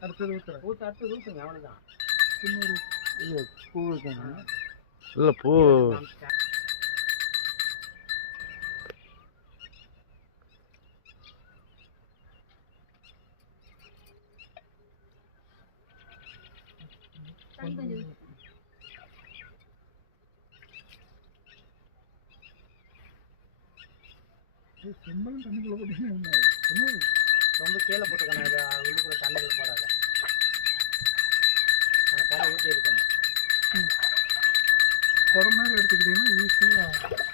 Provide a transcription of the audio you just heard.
அடுத்தது ஊற்றுறேன் ஊற்று அடுத்தது ஊற்றுங்க அவ்வளோதான் பின்னாடி இல்லை பூ இருக்குங்க இல்லை கொஞ்சம் செம்மலும் தண்ணிக்குள்ள போட்டீங்கன்னா ரொம்ப கீழே போட்டுக்கணும் இது உள்ளுக்குள்ள தண்ணிகள் போடாத. தண்ணி ஊற்றி இருக்கணும் குடம் மாதிரி எடுத்துக்கிட்டீங்கன்னா ஈஸியாக